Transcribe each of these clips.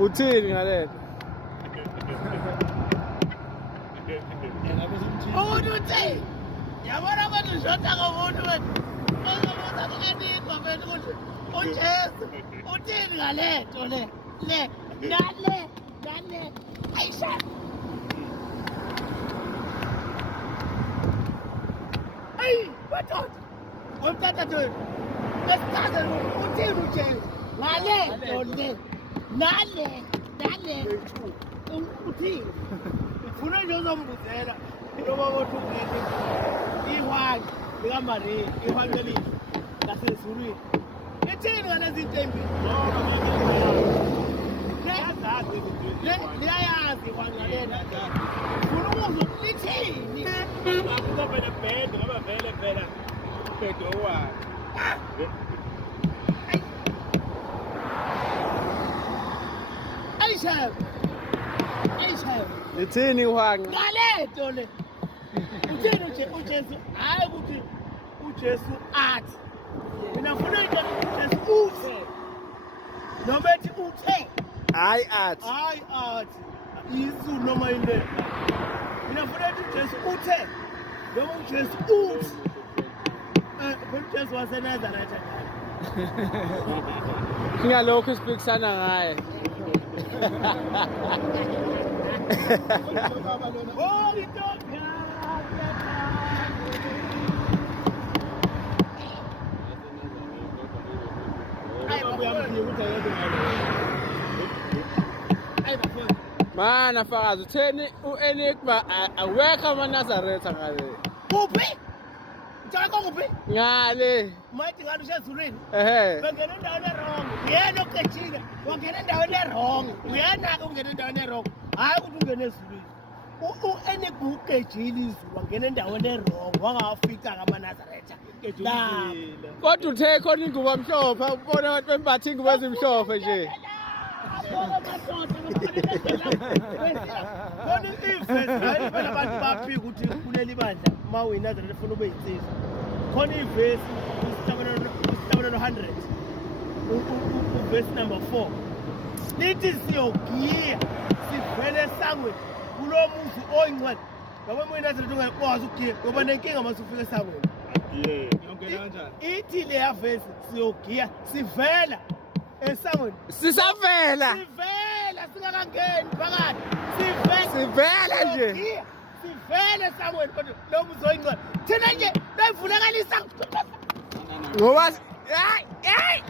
Uthini ngale nto? Umuntu uthini? Yabona abantu shota ngomuntu wethu. Ozobuza anikho mfethu ukuthi uJesu uthini ngale nto le. Nale. Ayisha. Ay, wethu. Womthatha nto. Esichaze uthini uJesu? Ngale nto le. Nale. Uthini? Funa nje uzombuzela. Njengoba bothi ungeke ihwange likaMariya, ihwange elihle lasezulwini. Ithini ngalezi zinto ezimbili? Liyayazi ihwange lena. Funa ukuzwa lithini? Kuzovele bhede ngoba vele phela ubhede owayo. Ayishaya. Lithini uhanga? Ngale nto le. Uthini uJesu? Hayi ukuthi uJesu athi. Mina ngifuna into uJesu uthe. Noma ethi uthe. Hayi athi. Hayi athi. Izulu noma into. Mina ngifuna ukuthi uJesu uthe. Noma uJesu uthi. uJesu waseNazaretha. Ngalokho siphikisana ngaye. Oh, Ethiopia! Mana fakazi utheni uEnigma awekho amaNazaretha ngale. Kuphi? Ngicela kuphi? Ngale. Mathi ngathi usezulwini. Bengena endaweni errong. Yena ogejile. Wangena endaweni errong. Uyana-ke ungena endaweni errong. Hayi ukuthi ungene ezulwini. uEnigma ugejile izulu wangena endaweni errong. Wangafika kaManazaretha. Kodwa uthe khona ingubo amhlophe, ubona abantu bembatha ingubo ezimhlophe nje. Khona ivesi hayi phela abantu baphika ukuthi kuleli bandla uma uyiNazaretha ufuna ube yinsizwa. Khona ivesi Istabelelo 100 uvesi number 4 lithi siyogiya sivele esangweni kulo muzi oyingcwele. Ngoba uma uyiNazaretha ungakwazi ukugiya ngoba nenkinga mase ufika esangweni. Ithi leya vesi siyogiya sivela esangweni. Sisavela Singakangeni phakathi. Sivela nje. Sivele esangweni kodwa lo muzi oyingcwele. Thina nje bayivulekalisa. Ngoba hey.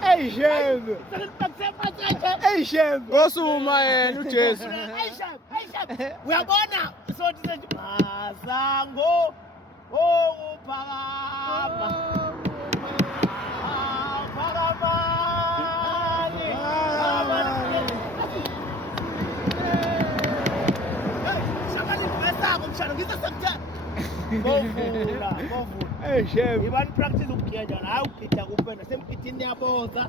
Hey Shembe. Osuma yena uJesu. Uyabona sothi nje masango uphakama. Bovula. Hey Shembe. Ibani practice ukugiya njalo hayi ukugida kuphela semgidini niyaboza.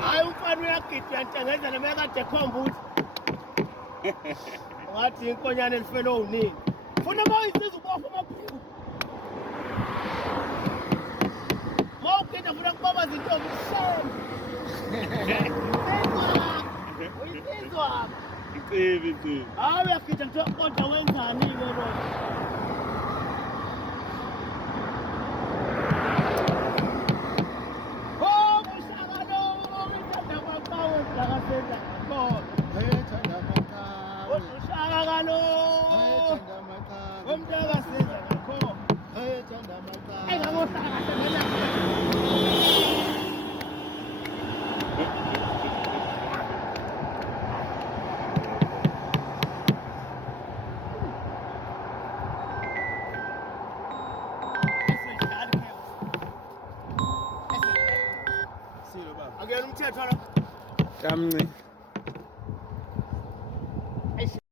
Hayi umfana uyagida ntangeza noma yakade ekhomba ukuthi ngathi inkonyane elifele owunini. Funa mawuyisiza ukubofa amaphiko. Mawugida funa kubabaza intombi Shembe. Uyisizwa. Icebi. Hayi uyagida kuthiwa kodwa wenzani-ke bona? Ushaka lo uthanda amaqhawe lakaSenta ngakhona. Ushaka lo umntakaSenta ngakhona. Engakohlaka kahle Again, umthetho la. Kamnci.